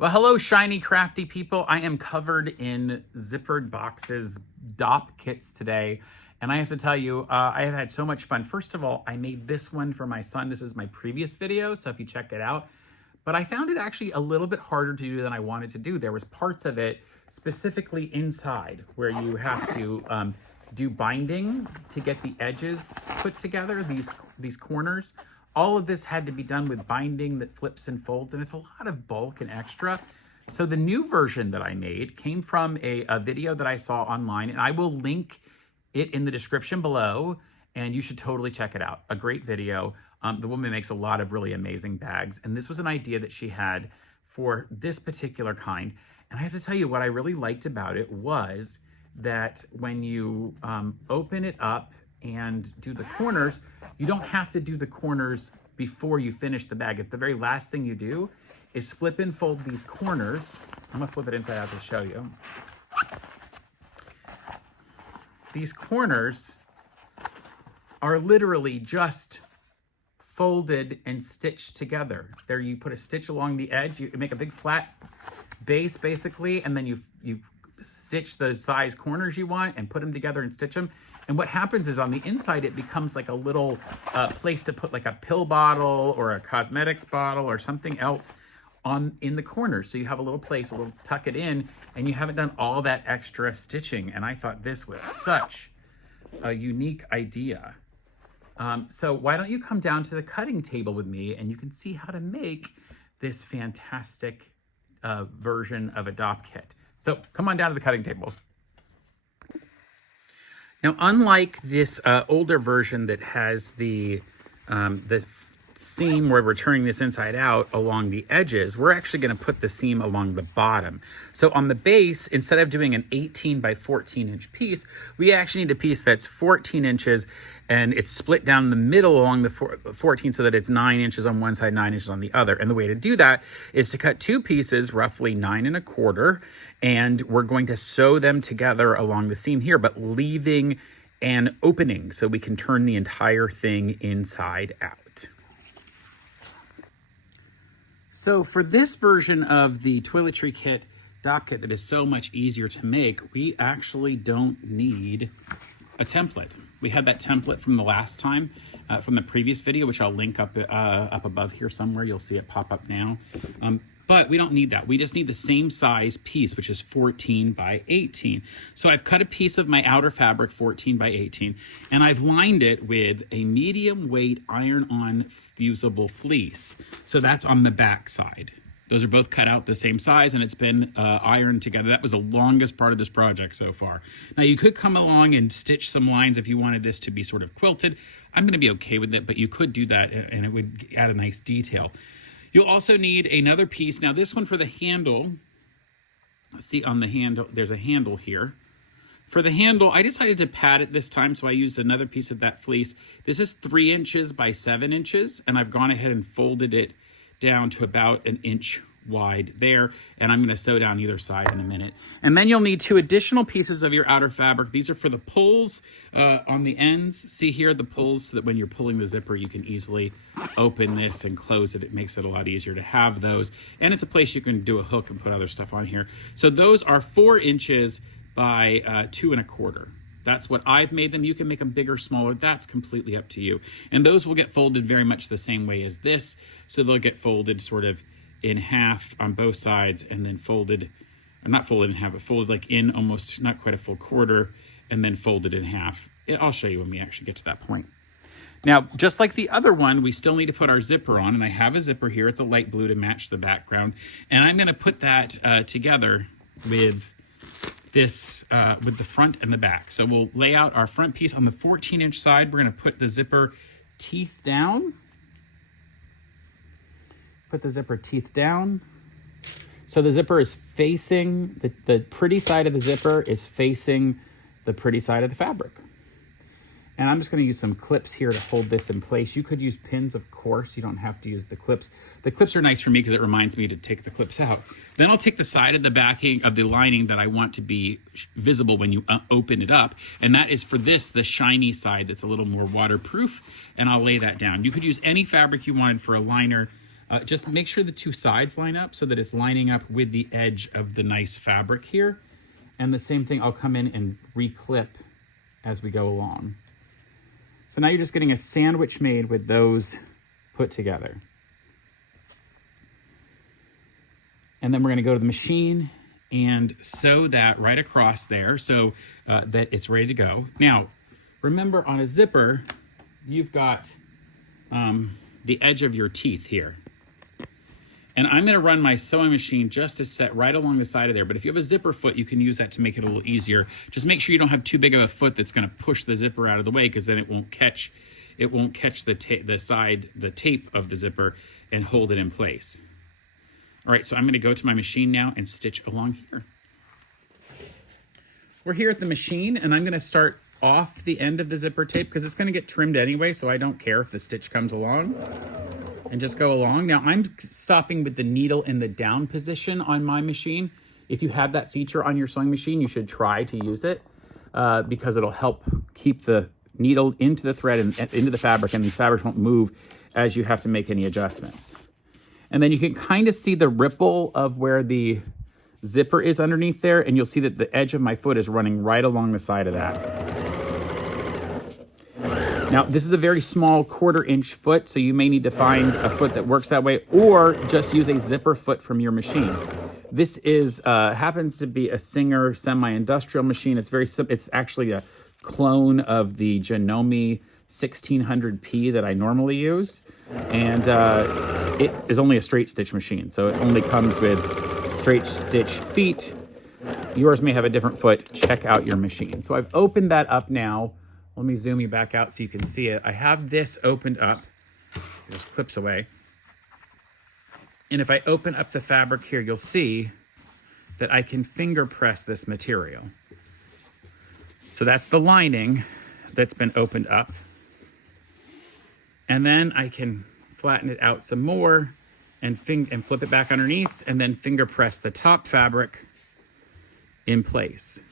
Well, hello, Shiny Crafty People. I am covered in zippered boxes, Dopp kits today. And I have to tell you, I have had so much fun. First of all, I made this one for my son. This is my previous video, so if you check it out. But I found it actually a little bit harder to do than I wanted to do. There was parts of it specifically inside where you have to do binding to get the edges put together, these corners. All of this had to be done with binding that flips and folds, and it's a lot of bulk and extra. So the new version that I made came from a video that I saw online, and I will link it in the description below, and you should totally check it out. A great video. The woman makes a lot of really amazing bags, and this was an idea that she had for this particular kind. And I have to tell you, what I really liked about it was that when you open it up and do the corners, you don't have to do the corners before you finish the bag. It's the very last thing you do is flip and fold these corners. I'm gonna flip it inside out to show you. These corners are literally just folded and stitched together. There you put a stitch along the edge, you make a big flat base basically, and then you stitch the size corners you want and put them together and stitch them. And what happens is on the inside, it becomes like a little place to put like a pill bottle or a cosmetics bottle or something else in the corners. So you have a little place, a little tuck it in, and you haven't done all that extra stitching. And I thought this was such a unique idea. So why don't you come down to the cutting table with me and you can see how to make this fantastic version of a Dopp kit. So come on down to the cutting table. Now, unlike this older version that has the seam where we're turning this inside out along the edges, we're actually going to put the seam along the bottom. So on the base, instead of doing an 18 by 14 inch piece, we actually need a piece that's 14 inches and it's split down the middle along the 14 so that it's 9 inches on one side, 9 inches on the other. And the way to do that is to cut two pieces, roughly 9 1/4, and we're going to sew them together along the seam here, but leaving an opening so we can turn the entire thing inside out. So for this version of the toiletry kit, Dopp kit, that is so much easier to make, we actually don't need a template. We had that template from the last time, from the previous video, which I'll link up above here somewhere. You'll see it pop up now. But we don't need that. We just need the same size piece, which is 14 by 18. So I've cut a piece of my outer fabric, 14 by 18, and I've lined it with a medium weight iron-on fusible fleece. So that's on the back side. Those are both cut out the same size, and it's been ironed together. That was the longest part of this project so far. Now you could come along and stitch some lines if you wanted this to be sort of quilted. I'm gonna be okay with it, but you could do that and it would add a nice detail. You'll also need another piece. Now this one for the handle, see on the handle, there's a handle here. For the handle, I decided to pad it this time, so I used another piece of that fleece. This is 3 inches by 7 inches, and I've gone ahead and folded it down to about 1 inch wide there, and I'm gonna sew down either side in a minute. And then you'll need 2 additional pieces of your outer fabric. These are for the pulls on the ends. See here, the pulls, so that when you're pulling the zipper, you can easily open this and close it. It makes it a lot easier to have those. And it's a place you can do a hook and put other stuff on here. So those are 4 inches by 2 1/4. That's what I've made them. You can make them bigger, smaller. That's completely up to you. And those will get folded very much the same way as this. So they'll get folded sort of in half on both sides, and then folded, not folded in half, but folded like in almost, not quite a full quarter, and then folded in half. I'll show you when we actually get to that point. Now, just like the other one, we still need to put our zipper on, and I have a zipper here. It's a light blue to match the background. And I'm gonna put that together with this, with the front and the back. So we'll lay out our front piece on the 14-inch side. We're gonna put the zipper teeth down. Put the zipper teeth down. So the zipper is facing, the pretty side of the zipper is facing the pretty side of the fabric. And I'm just gonna use some clips here to hold this in place. You could use pins, of course. You don't have to use the clips. The clips are nice for me because it reminds me to take the clips out. Then I'll take the side of the backing of the lining that I want to be visible when you open it up. And that is for this, the shiny side that's a little more waterproof. And I'll lay that down. You could use any fabric you wanted for a liner. Just make sure the two sides line up so that it's lining up with the edge of the nice fabric here. And the same thing, I'll come in and reclip as we go along. So now you're just getting a sandwich made with those put together. And then we're gonna go to the machine and sew that right across there so that it's ready to go. Now, remember on a zipper, you've got the edge of your teeth here. And I'm gonna run my sewing machine just to set right along the side of there. But if you have a zipper foot, you can use that to make it a little easier. Just make sure you don't have too big of a foot that's gonna push the zipper out of the way, because then it won't catch the tape of the zipper and hold it in place. All right, so I'm gonna go to my machine now and stitch along here. We're here at the machine, and I'm gonna start off the end of the zipper tape because it's gonna get trimmed anyway, so I don't care if the stitch comes along, and just go along. Now I'm stopping with the needle in the down position on my machine. If you have that feature on your sewing machine, you should try to use it because it'll help keep the needle into the thread and into the fabric, and these fabrics won't move as you have to make any adjustments. And then you can kind of see the ripple of where the zipper is underneath there, and you'll see that the edge of my foot is running right along the side of that. Now, this is a very small 1/4 inch foot, so you may need to find a foot that works that way, or just use a zipper foot from your machine. This is happens to be a Singer semi-industrial machine. It's actually a clone of the Janome 1600P that I normally use, and it is only a straight stitch machine, so it only comes with straight stitch feet. Yours may have a different foot. Check out your machine. So I've opened that up now. Let me zoom you back out so you can see it. I have this opened up. It just clips away. And if I open up the fabric here, you'll see that I can finger press this material. So that's the lining that's been opened up. And then I can flatten it out some more and flip it back underneath, and then finger press the top fabric in place.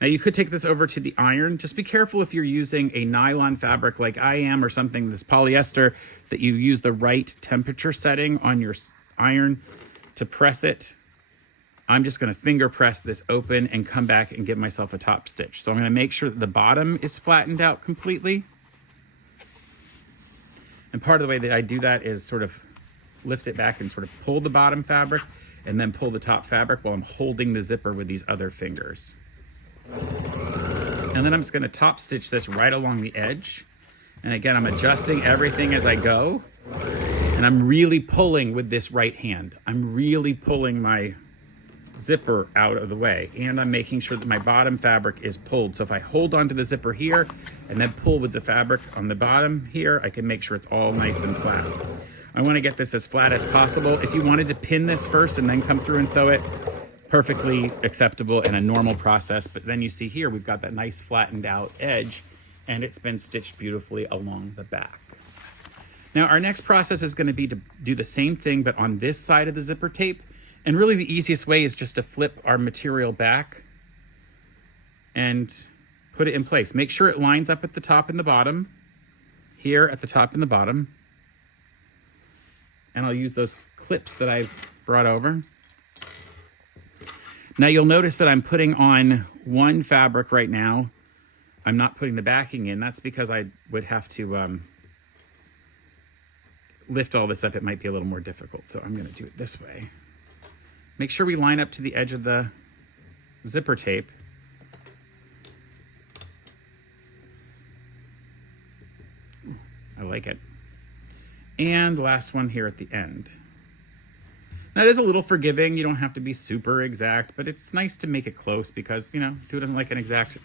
Now you could take this over to the iron. Just be careful if you're using a nylon fabric like I am, or something that's polyester, that you use the right temperature setting on your iron to press it. I'm just gonna finger press this open and come back and give myself a top stitch. So I'm gonna make sure that the bottom is flattened out completely. And part of the way that I do that is sort of lift it back and sort of pull the bottom fabric and then pull the top fabric while I'm holding the zipper with these other fingers. And then I'm just gonna top stitch this right along the edge. And again, I'm adjusting everything as I go. And I'm really pulling with this right hand. I'm really pulling my zipper out of the way. And I'm making sure that my bottom fabric is pulled. So if I hold onto the zipper here and then pull with the fabric on the bottom here, I can make sure it's all nice and flat. I wanna get this as flat as possible. If you wanted to pin this first and then come through and sew it, perfectly acceptable and a normal process. But then you see here, we've got that nice flattened out edge, and it's been stitched beautifully along the back. Now our next process is gonna be to do the same thing, but on this side of the zipper tape. And really the easiest way is just to flip our material back and put it in place. Make sure it lines up at the top and the bottom, here at the top and the bottom. And I'll use those clips that I brought over. Now you'll notice that I'm putting on one fabric right now. I'm not putting the backing in. That's because I would have to lift all this up. It might be a little more difficult. So I'm gonna do it this way. Make sure we line up to the edge of the zipper tape. I like it. And last one here at the end. Now it is a little forgiving. You don't have to be super exact, but it's nice to make it close because, you know, who doesn't like an exact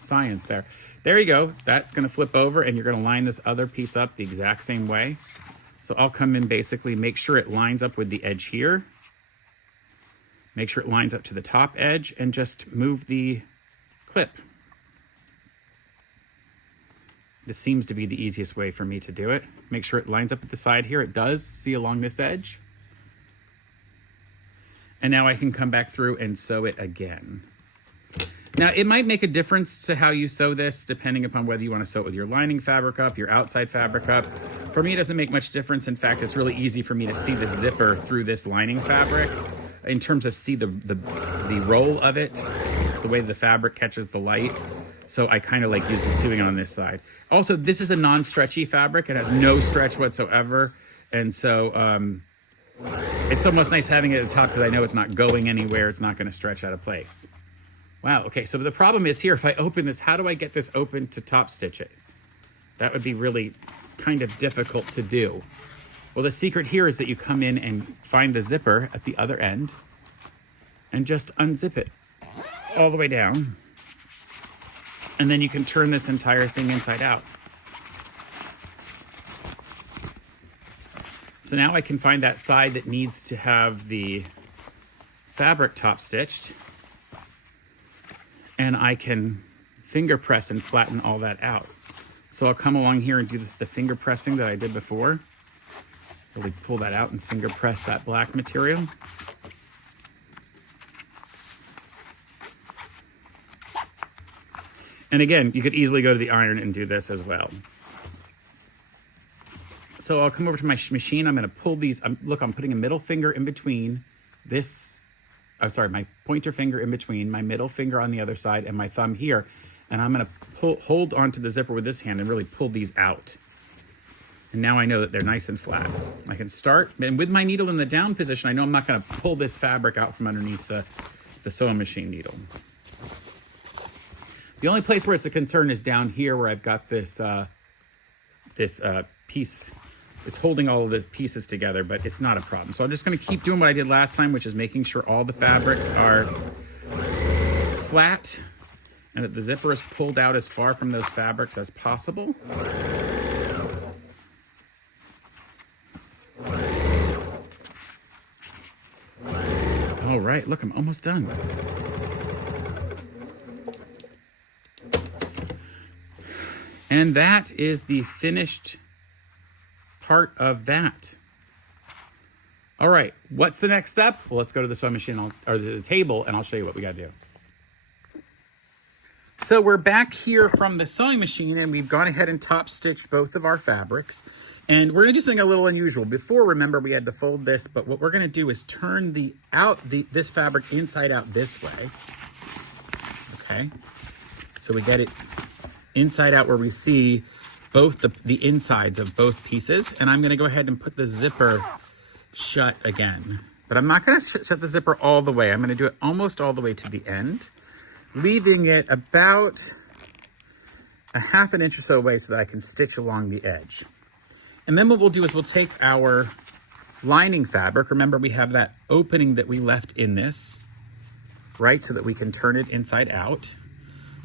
science there? There you go. That's gonna flip over and you're gonna line this other piece up the exact same way. So I'll come in, basically make sure it lines up with the edge here. Make sure it lines up to the top edge and just move the clip. This seems to be the easiest way for me to do it. Make sure it lines up at the side here. It does, see along this edge. And now I can come back through and sew it again. Now, it might make a difference to how you sew this, depending upon whether you want to sew it with your lining fabric up, your outside fabric up. For me, it doesn't make much difference. In fact, it's really easy for me to see the zipper through this lining fabric in terms of see the roll of it, the way the fabric catches the light. So I kind of like doing it on this side. Also, this is a non-stretchy fabric. It has no stretch whatsoever. And so it's almost nice having it at the top because I know it's not going anywhere. It's not going to stretch out of place. Wow, okay, so the problem is here, if I open this, how do I get this open to top stitch it? That would be really kind of difficult to do. Well, the secret here is that you come in and find the zipper at the other end and just unzip it all the way down. And then you can turn this entire thing inside out. So now I can find that side that needs to have the fabric top stitched. And I can finger press and flatten all that out. So I'll come along here and do the finger pressing that I did before. Really pull that out and finger press that black material. And again, you could easily go to the iron and do this as well. So I'll come over to my machine. I'm going to pull these. Look, I'm putting a middle finger in between this. I'm sorry, my pointer finger in between, my middle finger on the other side, and my thumb here. And I'm going to hold onto the zipper with this hand and really pull these out. And now I know that they're nice and flat. I can start, and with my needle in the down position, I know I'm not going to pull this fabric out from underneath the sewing machine needle. The only place where it's a concern is down here where I've got this piece. It's holding all of the pieces together, but it's not a problem. So I'm just going to keep doing what I did last time, which is making sure all the fabrics are flat and that the zipper is pulled out as far from those fabrics as possible. All right, look, I'm almost done. And that is the finished part of that. All right, what's the next step? Well, let's go to the sewing machine or the table, and I'll show you what we got to do. So we're back here from the sewing machine, and we've gone ahead and top stitched both of our fabrics. And we're going to do something a little unusual. Before, remember, we had to fold this, but what we're going to do is turn this fabric inside out this way. Okay, so we get it inside out where we see both the insides of both pieces. And I'm going to go ahead and put the zipper shut again. But I'm not going to shut the zipper all the way. I'm going to do it almost all the way to the end, leaving it about a ½ an inch or so away so that I can stitch along the edge. And then what we'll do is we'll take our lining fabric. Remember, we have that opening that we left in this, right? So that we can turn it inside out.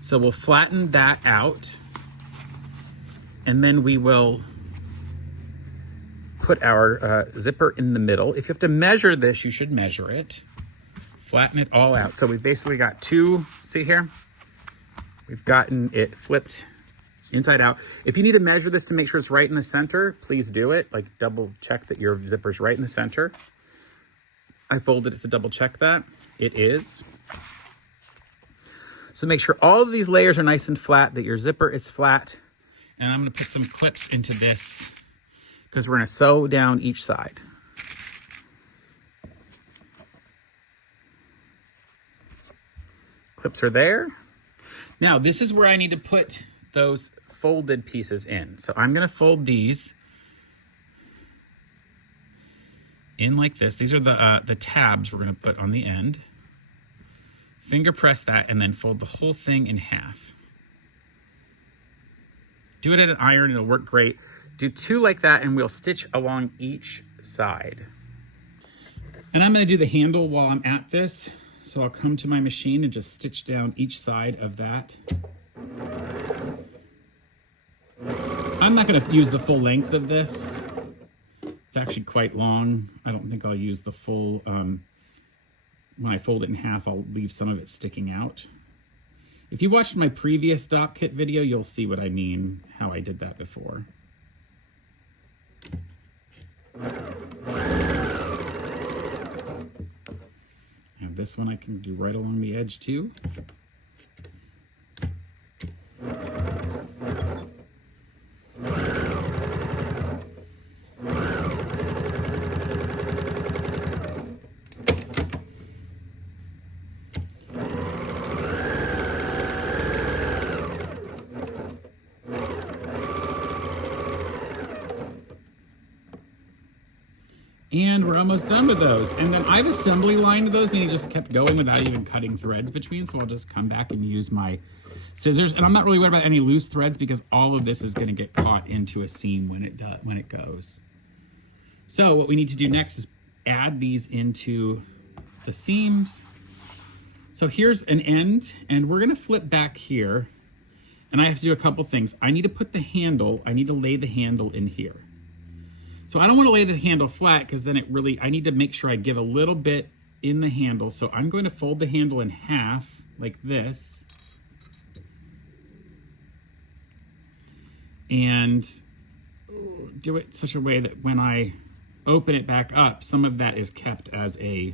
So we'll flatten that out. And then we will put our zipper in the middle. If you have to measure this, you should measure it. Flatten it all out. So we've basically got two, see here? We've gotten it flipped inside out. If you need to measure this to make sure it's right in the center, please do it. Like double check that your zipper's right in the center. I folded it to double check that. It is. So make sure all of these layers are nice and flat, that your zipper is flat. And I'm going to put some clips into this because we're going to sew down each side. Clips are there. Now, this is where I need to put those folded pieces in. So I'm going to fold these in like this. These are the tabs we're going to put on the end. Finger press that and then fold the whole thing in half. Do it at an iron, it'll work great. Do two like that and we'll stitch along each side. And I'm going to do the handle while I'm at this. So I'll come to my machine and just stitch down each side of that. I'm not going to use the full length of this. It's actually quite long. I don't think I'll use the full, when I fold it in half, I'll leave some of it sticking out. If you watched my previous Dopp kit video, you'll see what I mean, how I did that before. Now this one I can do right along the edge too. And we're almost done with those. And then I've assembly lined those, meaning just kept going without even cutting threads between. So I'll just come back and use my scissors. And I'm not really worried about any loose threads because all of this is going to get caught into a seam when it goes. So what we need to do next is add these into the seams. So here's an end, and we're going to flip back here. And I have to do a couple things. I need to put the handle, I need to lay the handle in here. So I don't want to lay the handle flat because then I need to make sure I give a little bit in the handle. So I'm going to fold the handle in half like this. And do it such a way that when I open it back up, some of that is kept as a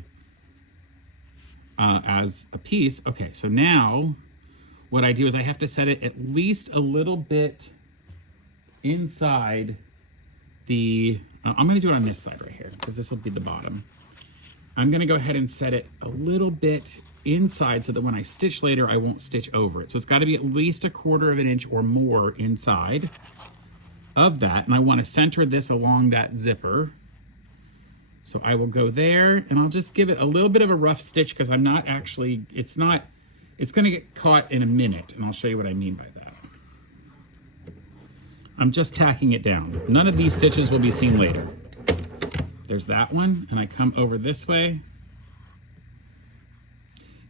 piece. Okay, so now what I do is I have to set it at least a little bit inside the, I'm going to do it on this side right here because this will be the bottom. I'm going to go ahead and set it a little bit inside so that when I stitch later, I won't stitch over it. So it's got to be at least 1/4 of an inch or more inside of that. And I want to center this along that zipper. So I will go there and I'll just give it a little bit of a rough stitch because I'm not actually, it's going to get caught in a minute. And I'll show you what I mean by that. I'm just tacking it down. None of these stitches will be seen later. There's that one, and I come over this way.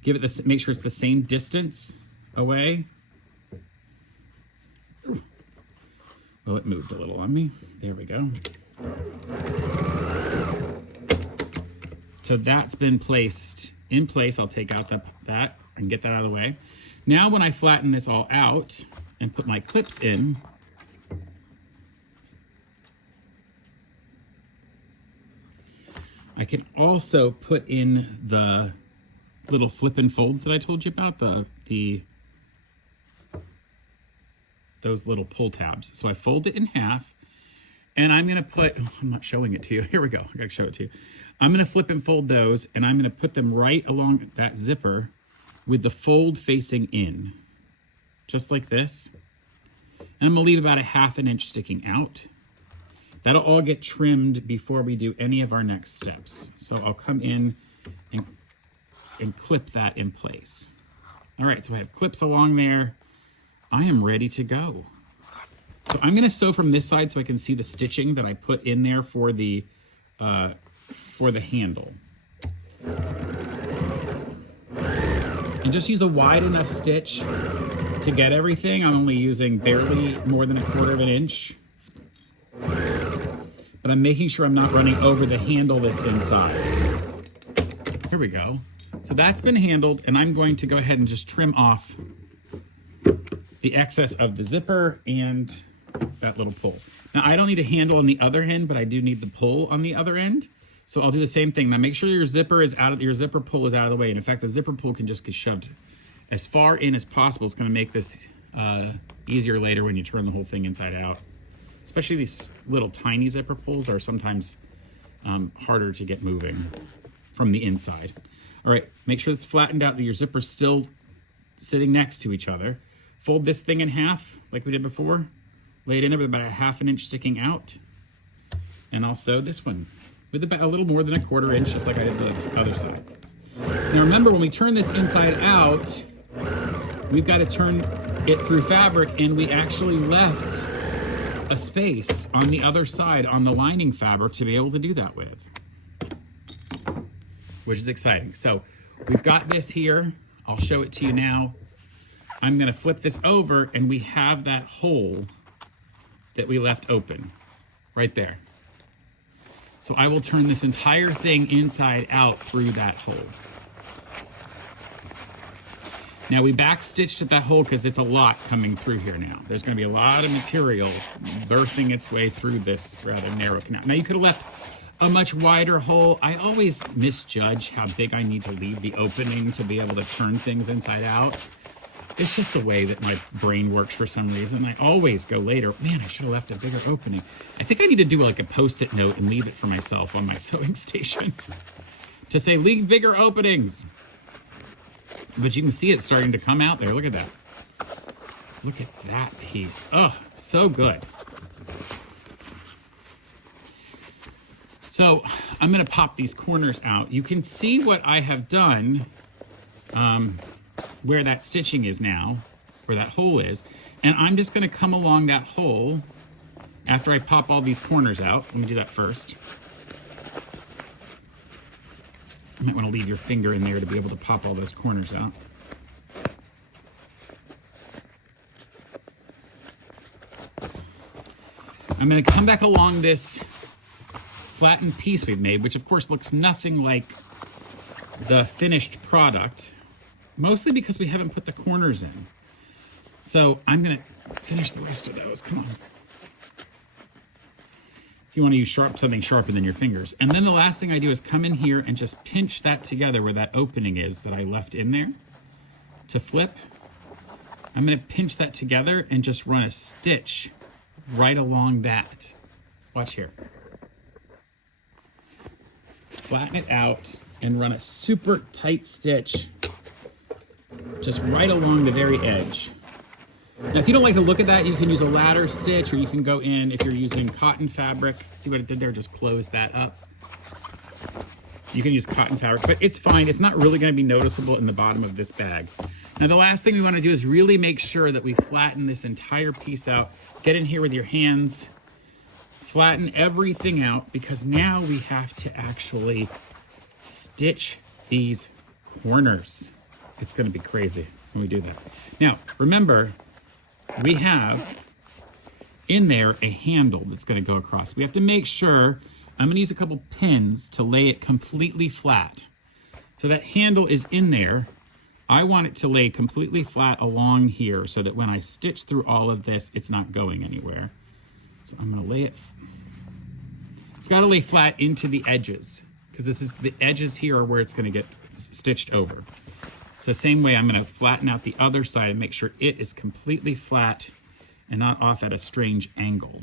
Give it this, make sure it's the same distance away. Well, it moved a little on me. There we go. So that's been placed in place. I'll take out that and get that out of the way. Now when I flatten this all out and put my clips in, I can also put in the little flip and folds that I told you about, those little pull tabs. So I fold it in half, and I'm gonna put, I'm not showing it to you. Here we go, I gotta show it to you. I'm gonna flip and fold those, and I'm gonna put them right along that zipper with the fold facing in, just like this. And I'm gonna leave about 1/2 inch sticking out. That'll all get trimmed before we do any of our next steps. So I'll come in and clip that in place. All right, so I have clips along there. I am ready to go. So I'm gonna sew from this side so I can see the stitching that I put in there for the handle. And just use a wide enough stitch to get everything. I'm only using barely more than 1/4 of an inch. But I'm making sure I'm not running over the handle that's inside. Here we go. So that's been handled, and I'm going to go ahead and just trim off the excess of the zipper and that little pull. Now I don't need a handle on the other end, but I do need the pull on the other end. So I'll do the same thing. Now make sure your zipper pull is out of the way. And in fact, the zipper pull can just get shoved as far in as possible. It's going to make this easier later when you turn the whole thing inside out. Especially these little tiny zipper pulls are sometimes harder to get moving from the inside. All right, make sure it's flattened out, that your zipper's still sitting next to each other. Fold this thing in half like we did before. Lay it in there with about 1/2 inch sticking out. And I'll sew this one with about a little more than 1/4 inch, just like I did the other side. Now remember, when we turn this inside out, we've got to turn it through fabric, and we actually left a space on the other side on the lining fabric to be able to do that with, which is exciting. So we've got this here. I'll show it to you now. I'm going to flip this over, and we have that hole that we left open right there. So I will turn this entire thing inside out through that hole. Now we back stitched at that hole because it's a lot coming through here now. There's going to be a lot of material birthing its way through this rather narrow canal. Now you could have left a much wider hole. I always misjudge how big I need to leave the opening to be able to turn things inside out. It's just the way that my brain works for some reason. I always go later, man, I should have left a bigger opening. I think I need to do like a Post-it note and leave it for myself on my sewing station to say, leave bigger openings. But you can see it starting to come out there. Look at that. Look at that piece. Oh, so good. So I'm going to pop these corners out. You can see what I have done where that stitching is now, where that hole is. And I'm just going to come along that hole after I pop all these corners out. Let me do that first. You might want to leave your finger in there to be able to pop all those corners out. I'm going to come back along this flattened piece we've made, which of course looks nothing like the finished product, mostly because we haven't put the corners in. So I'm going to finish the rest of those. Come on. If you want to use something sharper than your fingers. And then the last thing I do is come in here and just pinch that together where that opening is that I left in there to flip. I'm going to pinch that together and just run a stitch right along that. Watch here. Flatten it out and run a super tight stitch just right along the very edge. Now, if you don't like the look of that, you can use a ladder stitch, or you can go in, if you're using cotton fabric, see what it did there, just close that up. You can use cotton fabric, but it's fine. It's not really going to be noticeable in the bottom of this bag. Now, the last thing we want to do is really make sure that we flatten this entire piece out. Get in here with your hands, flatten everything out, because now we have to actually stitch these corners. It's going to be crazy when we do that. Now, remember, we have in there a handle that's going to go across. We have to make sure, I'm going to use a couple pins to lay it completely flat. So that handle is in there. I want it to lay completely flat along here so that when I stitch through all of this, it's not going anywhere. So I'm going to lay it. It's got to lay flat into the edges, because this is the edges here are where it's going to get stitched over. So same way, I'm going to flatten out the other side and make sure it is completely flat and not off at a strange angle.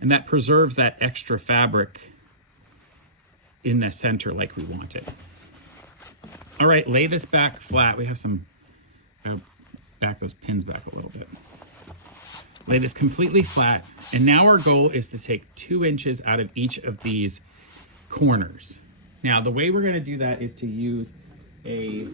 And that preserves that extra fabric in the center like we want it. All right, lay this back flat. We have some, back those pins back a little bit. Lay this completely flat. And now our goal is to take 2 inches out of each of these corners. Now, the way we're going to do that is to use a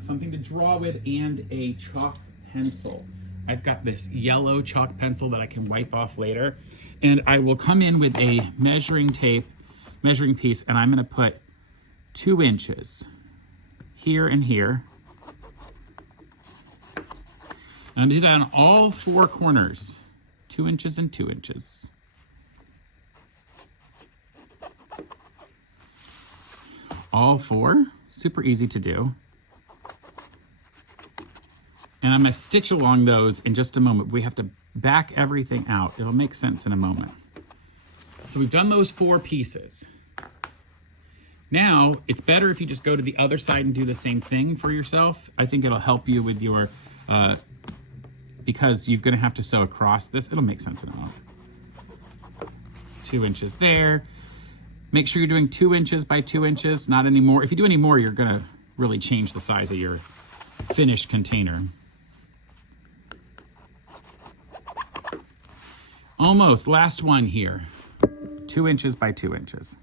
something to draw with and a chalk pencil. I've got this yellow chalk pencil that I can wipe off later. And I will come in with a measuring piece, and I'm going to put 2 inches here and here. And I'm going to do that on all 4 corners. 2 inches and 2 inches. All 4. Super easy to do. And I'm going to stitch along those in just a moment. We have to back everything out. It'll make sense in a moment. So we've done those 4 pieces. Now, it's better if you just go to the other side and do the same thing for yourself. I think it'll help you with your, because you're going to have to sew across this. It'll make sense in a moment. 2 inches there. Make sure you're doing 2 inches by 2 inches, not any more. If you do any more, you're going to really change the size of your finished container. Almost, last one here. 2 inches by 2 inches.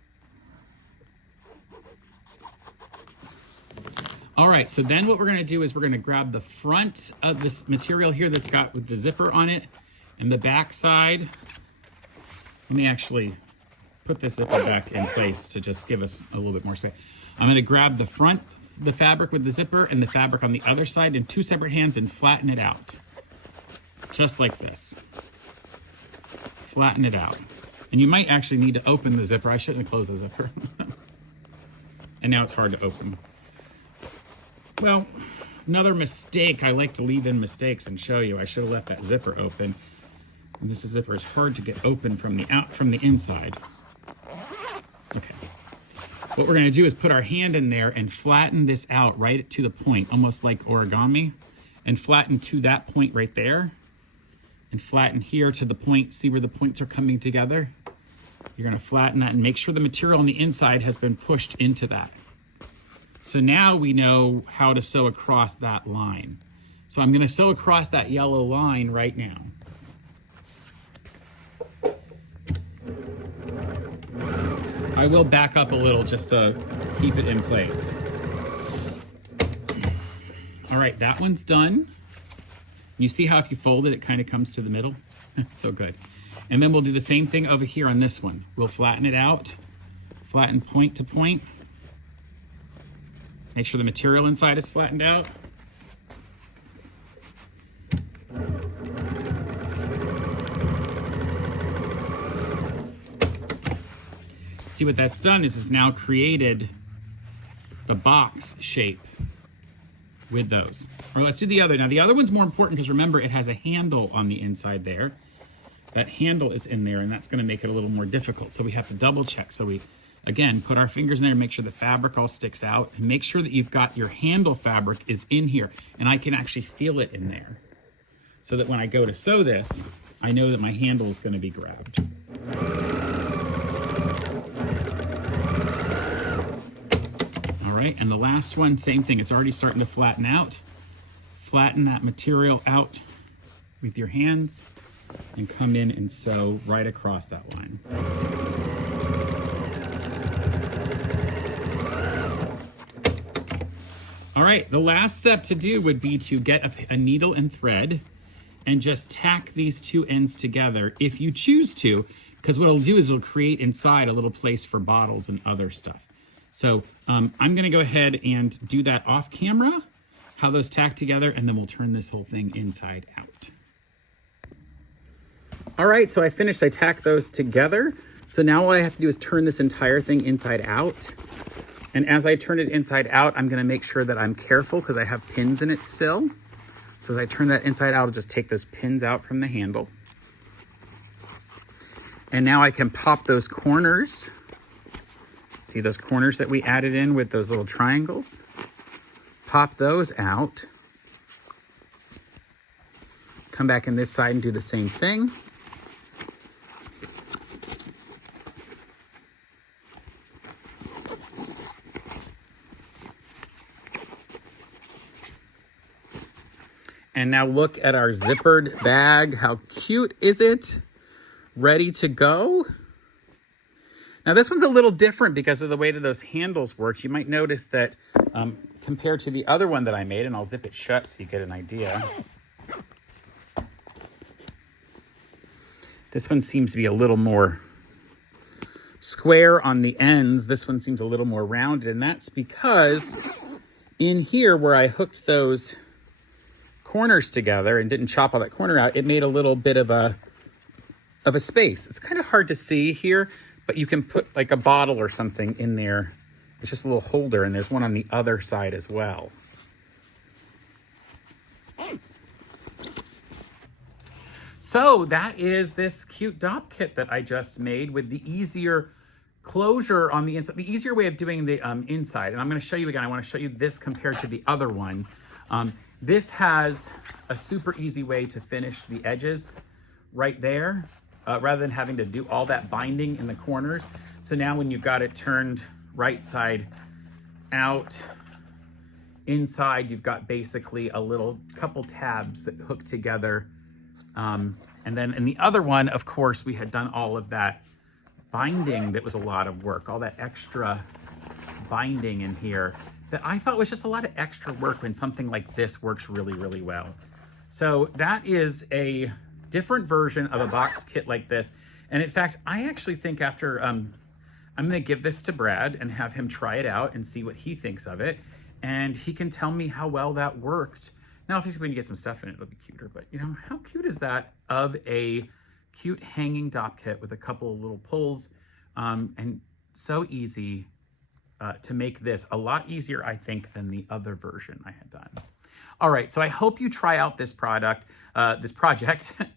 All right, so then what we're gonna do is we're gonna grab the front of this material here that's got with the zipper on it and the back side. Let me actually put this zipper back in place to just give us a little bit more space. I'm gonna grab the front, the fabric with the zipper, and the fabric on the other side in 2 separate hands and flatten it out. Just like this. Flatten it out. And you might actually need to open the zipper. I shouldn't have closed the zipper. And now it's hard to open. Well, another mistake. I like to leave in mistakes and show you. I should have left that zipper open. And this zipper is hard to get open from the inside. Okay. What we're going to do is put our hand in there and flatten this out right to the point, almost like origami, and flatten to that point right there. And flatten here to the point. See where the points are coming together? You're going to flatten that and make sure the material on the inside has been pushed into that. So now we know how to sew across that line. So I'm going to sew across that yellow line right now. I will back up a little just to keep it in place. All right, that one's done. You see how if you fold it, it kind of comes to the middle? That's so good. And then we'll do the same thing over here on this one. We'll flatten it out, flatten point to point. Make sure the material inside is flattened out. See what that's done is it's now created the box shape with those. Or let's do the other. Now the other one's more important because remember it has a handle on the inside there. That handle is in there and that's going to make it a little more difficult. So we have to double check. So we, again, put our fingers in there and make sure the fabric all sticks out and make sure that you've got your handle fabric is in here and I can actually feel it in there. So that when I go to sew this, I know that my handle is going to be grabbed. All right, and the last one, same thing. It's already starting to flatten out. Flatten that material out with your hands and come in and sew right across that line. All right, the last step to do would be to get a needle and thread and just tack these two ends together if you choose to, because what it'll do is it'll create inside a little place for bottles and other stuff. So I'm gonna go ahead and do that off camera, how those tack together, and then we'll turn this whole thing inside out. All right, so I finished, I tacked those together. So now all I have to do is turn this entire thing inside out. And as I turn it inside out, I'm gonna make sure that I'm careful because I have pins in it still. So as I turn that inside out, I'll just take those pins out from the handle. And now I can pop those corners. See those corners that we added in with those little triangles? Pop those out. Come back in this side and do the same thing. And now look at our zippered bag. How cute is it? Ready to go. Now this one's a little different because of the way that those handles work. You might notice that compared to the other one that I made, and I'll zip it shut so you get an idea. This one seems to be a little more square on the ends. This one seems a little more rounded, and that's because in here where I hooked those corners together and didn't chop all that corner out, it made a little bit of a space. It's kind of hard to see here, but you can put like a bottle or something in there. It's just a little holder, and there's one on the other side as well. So that is this cute Dopp kit that I just made with the easier closure on the inside, the easier way of doing the inside. And I'm going to show you again. I want to show you this compared to the other one. This has a super easy way to finish the edges right there, rather than having to do all that binding in the corners. So now when you've got it turned right side out, inside you've got basically a little couple tabs that hook together. And then in the other one, of course, we had done all of that binding that was a lot of work, all that extra binding in here that I thought was just a lot of extra work when something like this works really, really well. So that is a different version of a box kit like this. And in fact, I actually think after, I'm gonna give this to Brad and have him try it out and see what he thinks of it. And he can tell me how well that worked. Now, if he's going to get some stuff in it, it'll be cuter, but you know, how cute is that of a cute hanging Dopp kit with a couple of little pulls, and so easy to make this. A lot easier, I think, than the other version I had done. All right, so I hope you try out this project,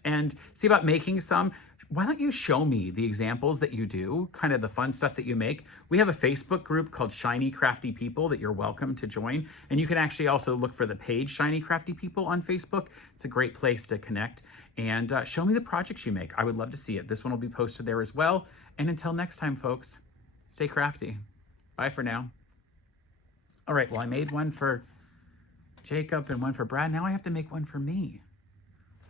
and see about making some. Why don't you show me the examples that you do, kind of the fun stuff that you make. We have a Facebook group called Shiny Crafty People that you're welcome to join. And you can actually also look for the page Shiny Crafty People on Facebook. It's a great place to connect. And show me the projects you make. I would love to see it. This one will be posted there as well. And until next time, folks, stay crafty. Bye for now. All right, well, I made one for Jacob and one for Brad. Now I have to make one for me.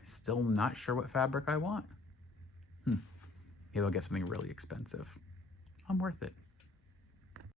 Still not sure what fabric I want. Maybe I'll get something really expensive. I'm worth it.